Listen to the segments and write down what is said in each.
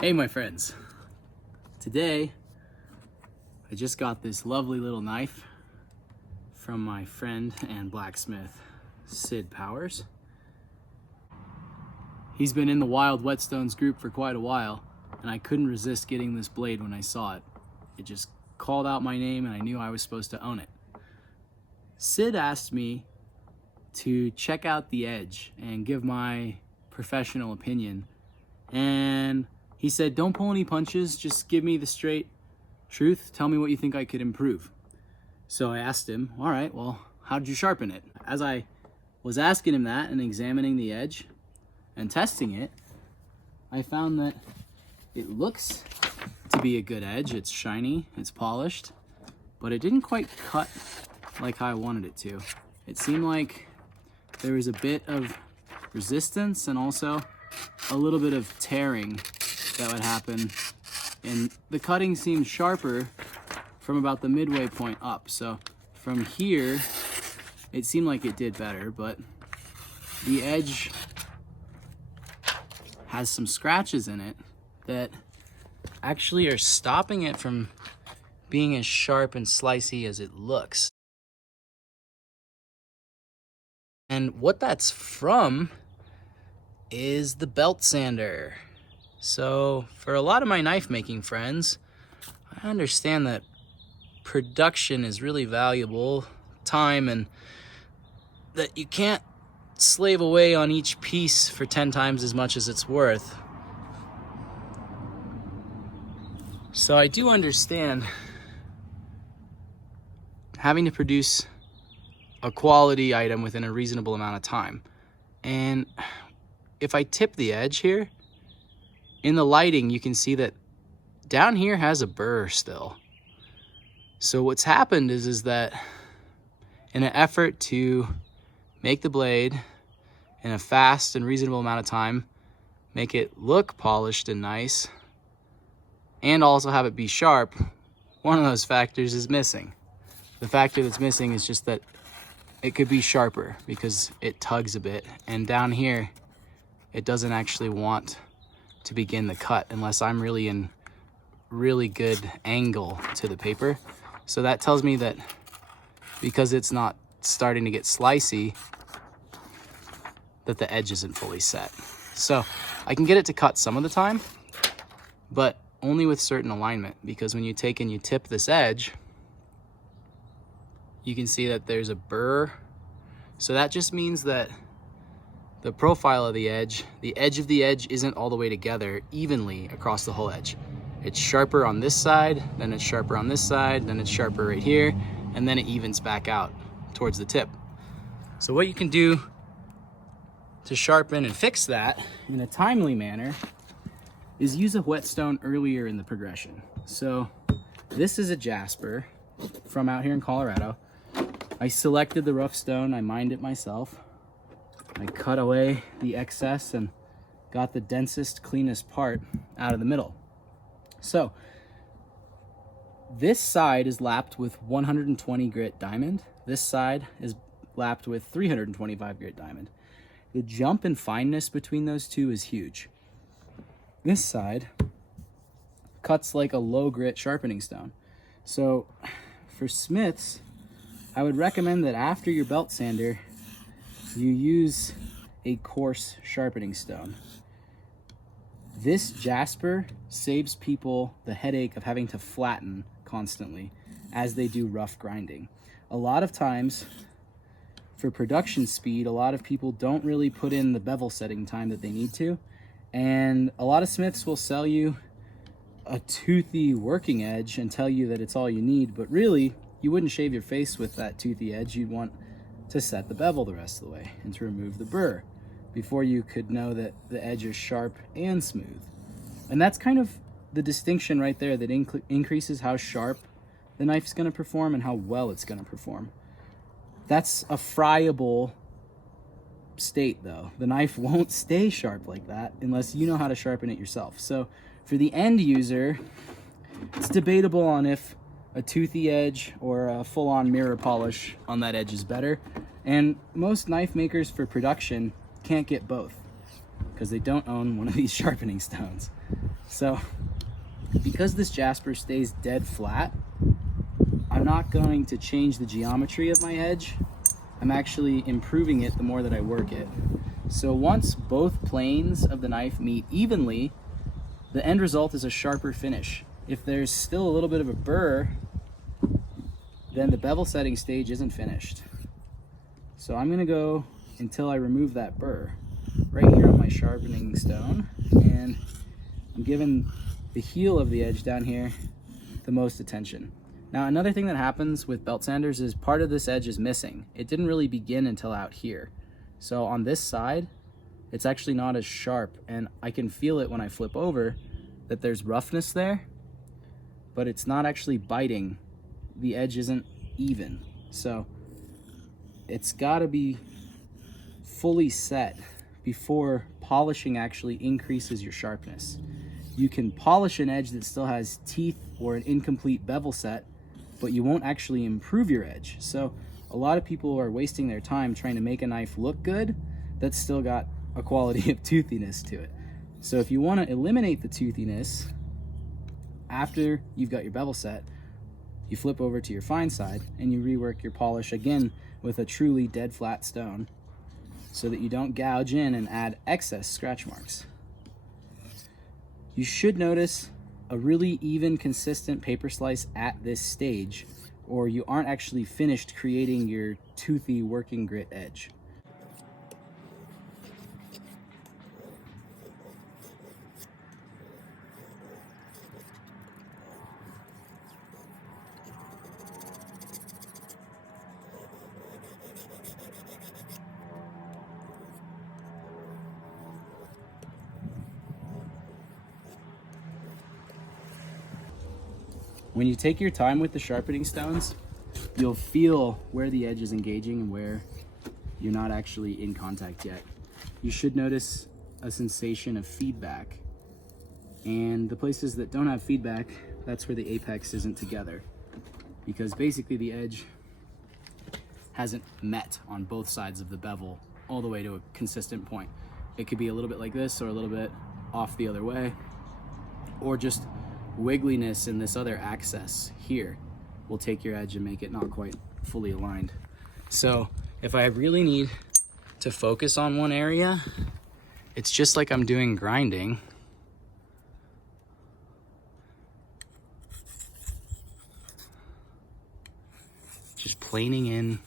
Hey my friends, today I just got this lovely little knife from my friend and blacksmith Sid Powers. He's been in the Wild Whetstones group for quite a while, and I couldn't resist getting this blade when I saw it. It just called out my name and I knew I was supposed to own it. Sid asked me to check out the edge and give my professional opinion, and he said, don't pull any punches, just give me the straight truth. Tell me what you think I could improve. So I asked him, all right, well, how did you sharpen it? As I was asking him that and examining the edge and testing it, I found that it looks to be a good edge. It's shiny, it's polished, but it didn't quite cut like I wanted it to. It seemed like there was a bit of resistance and also a little bit of tearing that would happen, and the cutting seemed sharper from about the midway point up. So from here it seemed like it did better, but the edge has some scratches in it that actually are stopping it from being as sharp and slicey as it looks. And what that's from is the belt sander. So for a lot of my knife making friends, I understand that production is really valuable time and that you can't slave away on each piece for 10 times as much as it's worth. So I do understand having to produce a quality item within a reasonable amount of time. And if I tip the edge here, in the lighting, you can see that down here has a burr still. So what's happened is that in an effort to make the blade in a fast and reasonable amount of time, make it look polished and nice, and also have it be sharp, one of those factors is missing. The factor that's missing is just that it could be sharper because it tugs a bit, and down here it doesn't actually want to begin the cut unless I'm really in really good angle to the paper. So that tells me that because it's not starting to get slicey, that the edge isn't fully set. So I can get it to cut some of the time, but only with certain alignment, because when you take and you tip this edge, you can see that there's a burr. So that just means that the profile of the edge of the edge isn't all the way together evenly across the whole edge. It's sharper on this side, then it's sharper on this side, then it's sharper right here, and then it evens back out towards the tip. So what you can do to sharpen and fix that in a timely manner is use a whetstone earlier in the progression. So this is a jasper from out here in Colorado. I selected the rough stone, I mined it myself. I cut away the excess and got the densest, cleanest part out of the middle. So this side is lapped with 120 grit diamond. This side is lapped with 325 grit diamond. The jump in fineness between those two is huge. This side cuts like a low grit sharpening stone. So for smiths, I would recommend that after your belt sander, you use a coarse sharpening stone. This jasper saves people the headache of having to flatten constantly as they do rough grinding. A lot of times, for production speed, a lot of people don't really put in the bevel setting time that they need to, and a lot of smiths will sell you a toothy working edge and tell you that it's all you need, but really, you wouldn't shave your face with that toothy edge. You'd want to set the bevel the rest of the way and to remove the burr before you could know that the edge is sharp and smooth. And that's kind of the distinction right there that increases how sharp the knife's going to perform and how well it's going to perform. That's a friable state though. The knife won't stay sharp like that unless you know how to sharpen it yourself. So for the end user, it's debatable on if a toothy edge or a full-on mirror polish on that edge is better. And most knife makers for production can't get both because they don't own one of these sharpening stones. So So because this jasper stays dead flat, I'm not going to change the geometry of my edge. I'm actually improving it the more that I work it. So once both planes of the knife meet evenly, the end result is a sharper finish. If there's still a little bit of a burr, then the bevel setting stage isn't finished. So I'm gonna go until I remove that burr right here on my sharpening stone, and I'm giving the heel of the edge down here the most attention. Now, another thing that happens with belt sanders is part of this edge is missing. It didn't really begin until out here. So on this side, it's actually not as sharp, and I can feel it when I flip over that there's roughness there, but it's not actually biting. The edge isn't even. So it's gotta be fully set before polishing actually increases your sharpness. You can polish an edge that still has teeth or an incomplete bevel set, but you won't actually improve your edge. So a lot of people are wasting their time trying to make a knife look good that's still got a quality of toothiness to it. So if you want to eliminate the toothiness after you've got your bevel set, you flip over to your fine side and you rework your polish again with a truly dead flat stone so that you don't gouge in and add excess scratch marks. You should notice a really even, consistent paper slice at this stage, or you aren't actually finished creating your toothy working grit edge. When you take your time with the sharpening stones, you'll feel where the edge is engaging and where you're not actually in contact yet. You should notice a sensation of feedback. And the places that don't have feedback, that's where the apex isn't together. Because basically the edge hasn't met on both sides of the bevel all the way to a consistent point. It could be a little bit like this or a little bit off the other way, or just wiggliness in this other axis here will take your edge and make it not quite fully aligned. So if I really need to focus on one area, it's just like I'm doing grinding. Just planing in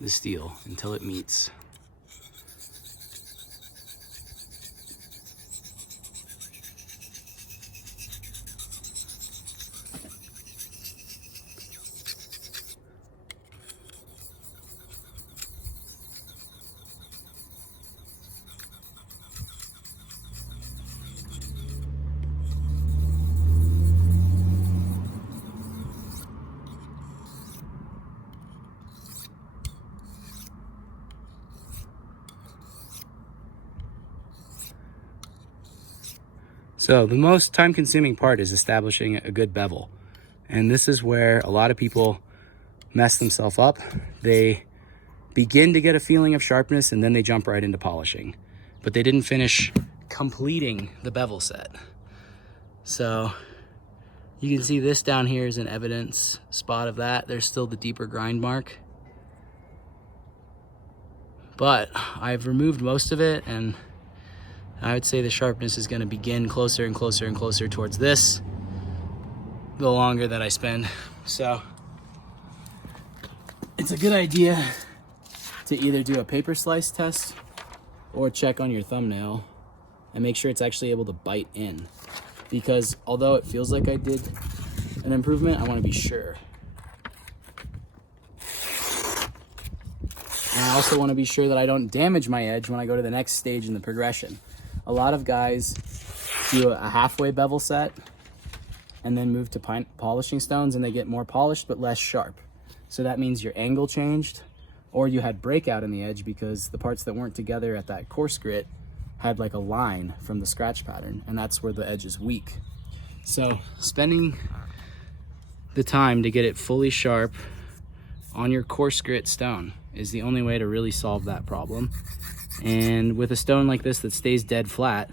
the steel until it meets. So the most time-consuming part is establishing a good bevel. And this is where a lot of people mess themselves up. They begin to get a feeling of sharpness and then they jump right into polishing. But they didn't finish completing the bevel set. So you can see this down here is an evidence spot of that. There's still the deeper grind mark. But I've removed most of it, and I would say the sharpness is going to begin closer and closer and closer towards this the longer that I spend. So it's a good idea to either do a paper slice test or check on your thumbnail and make sure it's actually able to bite in. Because although it feels like I did an improvement, I want to be sure. And I also want to be sure that I don't damage my edge when I go to the next stage in the progression. A lot of guys do a halfway bevel set and then move to polishing stones, and they get more polished but less sharp. So that means your angle changed, or you had breakout in the edge because the parts that weren't together at that coarse grit had like a line from the scratch pattern, and that's where the edge is weak. So spending the time to get it fully sharp on your coarse grit stone is the only way to really solve that problem. And with a stone like this that stays dead flat,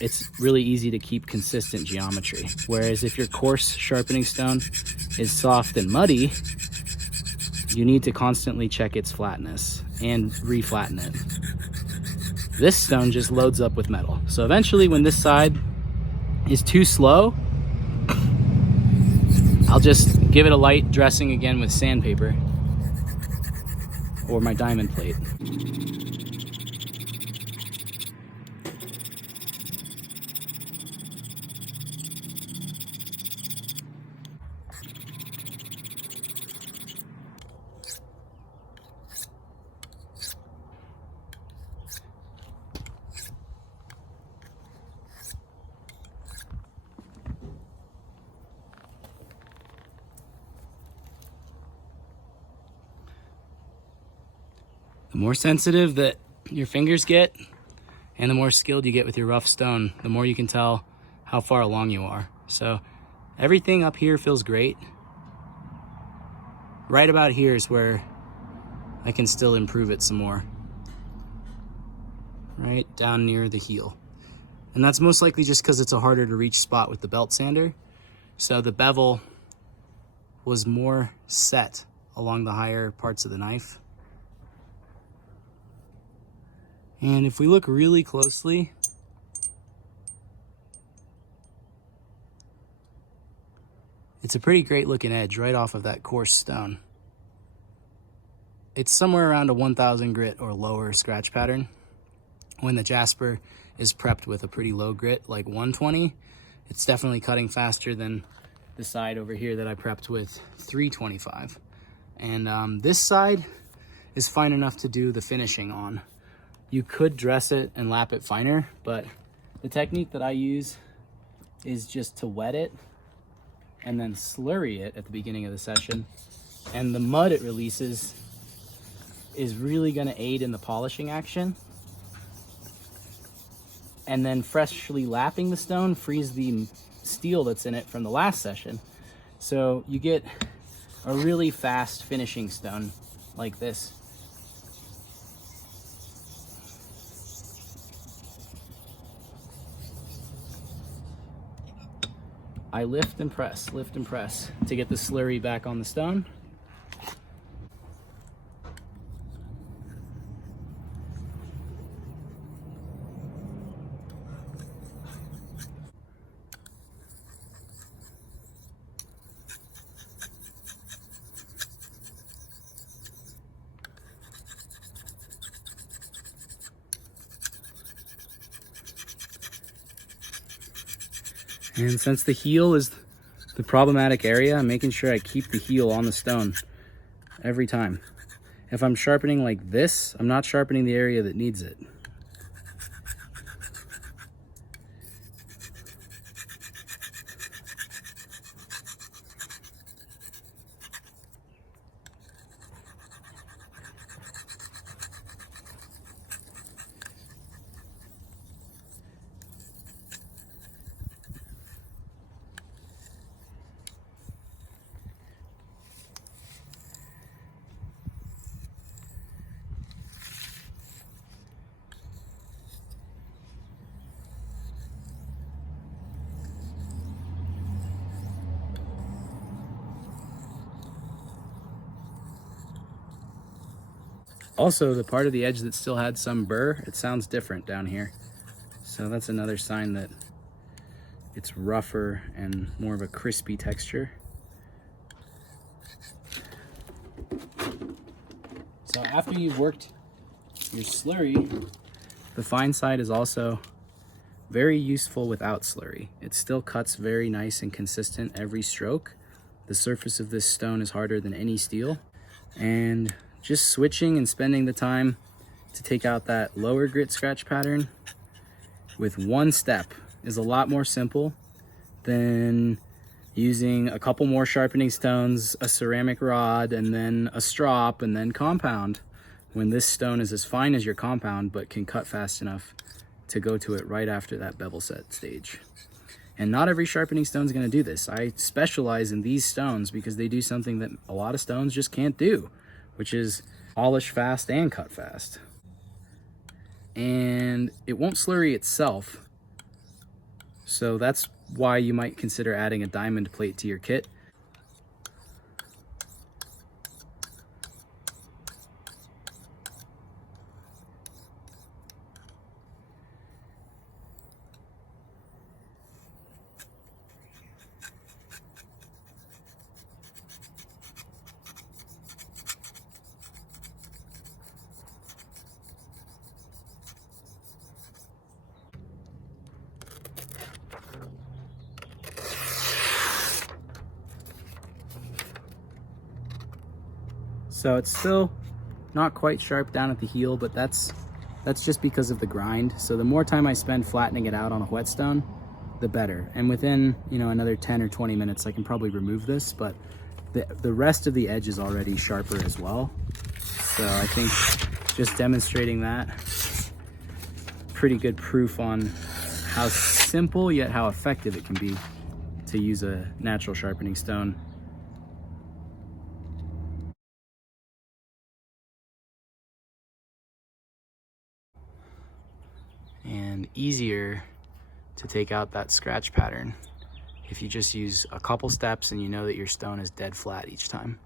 it's really easy to keep consistent geometry. Whereas if your coarse sharpening stone is soft and muddy, you need to constantly check its flatness and reflatten it. This stone just loads up with metal. So eventually when this side is too slow, I'll just give it a light dressing again with sandpaper or my diamond plate. The more sensitive that your fingers get and the more skilled you get with your rough stone, the more you can tell how far along you are. So everything up here feels great. Right about here is where I can still improve it some more. Right down near the heel. And that's most likely just because it's a harder to reach spot with the belt sander. So the bevel was more set along the higher parts of the knife. And if we look really closely, it's a pretty great looking edge right off of that coarse stone. It's somewhere around a 1000 grit or lower scratch pattern. When the jasper is prepped with a pretty low grit, like 120, it's definitely cutting faster than the side over here that I prepped with 325. And this side is fine enough to do the finishing on. You could dress it and lap it finer, but the technique that I use is just to wet it and then slurry it at the beginning of the session. And the mud it releases is really gonna aid in the polishing action. And then freshly lapping the stone frees the steel that's in it from the last session. So you get a really fast finishing stone like this. I lift and press to get the slurry back on the stone. And since the heel is the problematic area, I'm making sure I keep the heel on the stone every time. If I'm sharpening like this, I'm not sharpening the area that needs it. Also, the part of the edge that still had some burr, it sounds different down here. So that's another sign that it's rougher and more of a crispy texture. So after you've worked your slurry, the fine side is also very useful without slurry. It still cuts very nice and consistent every stroke. The surface of this stone is harder than any steel. And just switching and spending the time to take out that lower grit scratch pattern with one step is a lot more simple than using a couple more sharpening stones, a ceramic rod, and then a strop, and then compound, when this stone is as fine as your compound but can cut fast enough to go to it right after that bevel set stage. And not every sharpening stone is going to do this. I specialize in these stones because they do something that a lot of stones just can't do, which is polish fast and cut fast. And it won't slurry itself, So that's why you might consider adding a diamond plate to your kit. So it's still not quite sharp down at the heel, but that's just because of the grind. So the more time I spend flattening it out on a whetstone, the better. And within, you know, another 10 or 20 minutes, I can probably remove this, but the rest of the edge is already sharper as well. So I think just demonstrating that, pretty good proof on how simple yet how effective it can be to use a natural sharpening stone. And easier to take out that scratch pattern if you just use a couple steps and you know that your stone is dead flat each time.